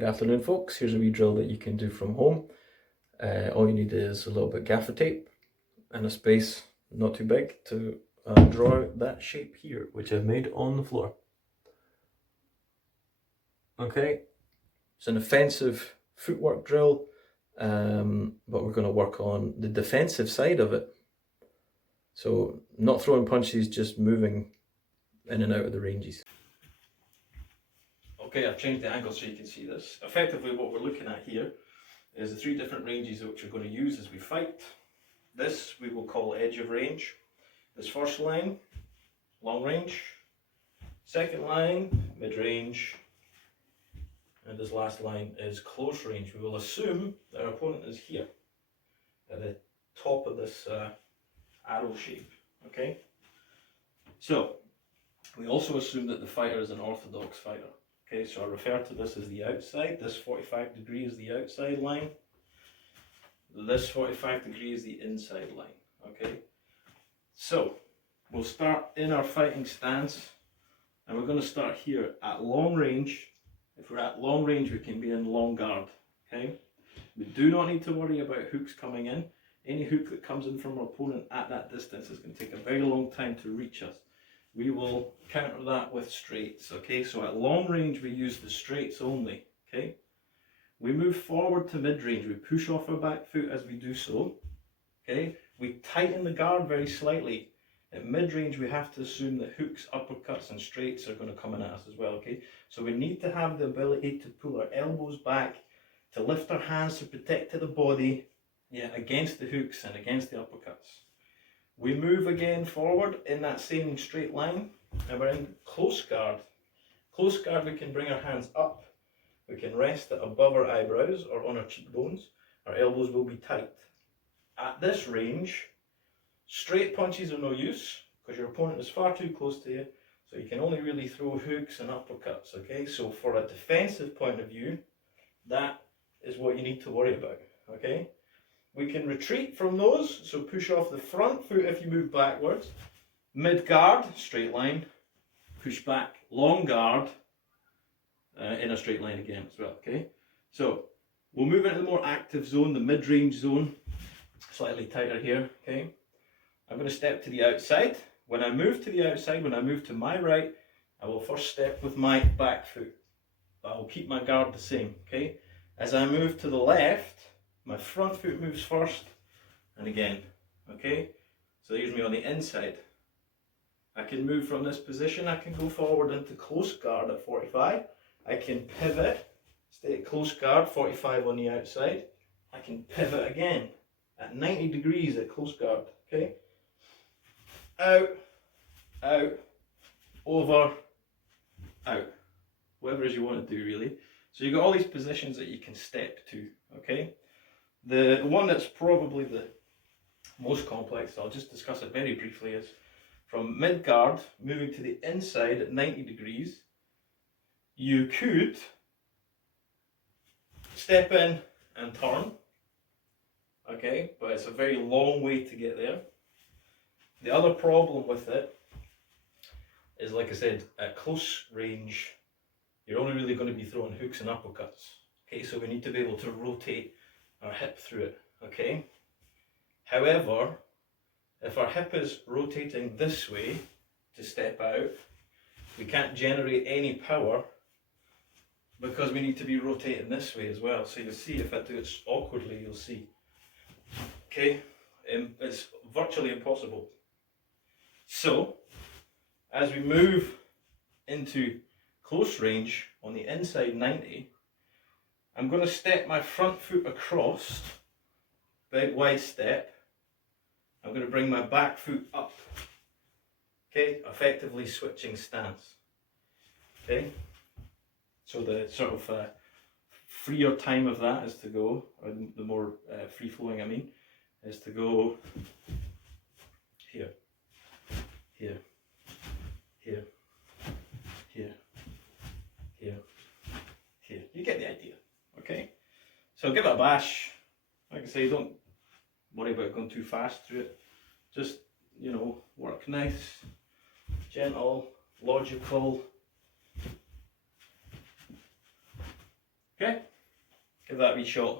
Good afternoon, folks. Here's a wee drill that you can do from home. All you need is a little bit of gaffer tape and a space not too big to draw that shape here, which I've made on the floor. Okay, it's an offensive footwork drill, but we're going to work on the defensive side of it. So not throwing punches, just moving in and out of the ranges. Okay, I've changed the angle so you can see this. Effectively what we're looking at here is the three different ranges which we're going to use as we fight. This we will call edge of range. This first line, long range. Second line, mid range. And this last line is close range. We will assume that our opponent is here, at the top of this arrow shape. Okay? So, we also assume that the fighter is an orthodox fighter. Okay, so I refer to this as the outside. This 45 degree is the outside line. This 45 degree is the inside line. Okay, so we'll start in our fighting stance, and we're going to start here at long range. If we're at long range, we can be in long guard. Okay, we do not need to worry about hooks coming in. Any hook that comes in from our opponent at that distance is going to take a very long time to reach us. We will counter that with straights. Okay, so at long range we use the straights only. Okay, we move forward to mid range. We push off our back foot as we do so. Okay, we tighten the guard very slightly. At mid range we have to assume that hooks, uppercuts and straights are going to come in at us as well. Okay, so we need to have the ability to pull our elbows back, to lift our hands to protect the body, against the hooks and against the uppercuts. We move again forward in that same straight line, and we're in close guard. Close guard, we can bring our hands up, we can rest it above our eyebrows or on our cheekbones. Our elbows will be tight. At this range, straight punches are no use because your opponent is far too close to you, so you can only really throw hooks and uppercuts. Okay, so for a defensive point of view, that is what you need to worry about. Okay. We can retreat from those, so push off the front foot if you move backwards. Mid guard, straight line, push back, long guard, in a straight line again as well, okay? So, we'll move into the more active zone, the mid-range zone, slightly tighter here, okay? I'm going to step to the outside. When I move to the outside, when I move to my right, I will first step with my back foot. I will keep my guard the same, okay? As I move to the left, my front foot moves first, and again, okay? So there's me on the inside. I can move from this position, I can go forward into close guard at 45. I can pivot, stay at close guard, 45 on the outside. I can pivot again at 90 degrees at close guard, okay? Out, out, over, out. Whatever it is you want to do, really. So you've got all these positions that you can step to, okay? The one that's probably the most complex, I'll just discuss it very briefly, is from mid guard, moving to the inside at 90 degrees. You could step in and turn, okay, but it's a very long way to get there. The other problem with it is, like I said, at close range, you're only really going to be throwing hooks and uppercuts. Okay, so we need to be able to rotate our hip through it, okay? However, if our hip is rotating this way to step out, we can't generate any power because we need to be rotating this way as well. So you'll see, if I do it awkwardly, you'll see. Okay, it's virtually impossible. So, as we move into close range on the inside 90, I'm going to step my front foot across, big wide step. I'm going to bring my back foot up, okay, effectively switching stance, okay. So the sort of freer time of that is to go, or the more free flowing I mean, is to go here, here, here, here, here, here. You get the idea. Okay, so give it a bash. Like I say, don't worry about going too fast through it. Just, you know, work nice, gentle, logical, Okay, give that a wee shot.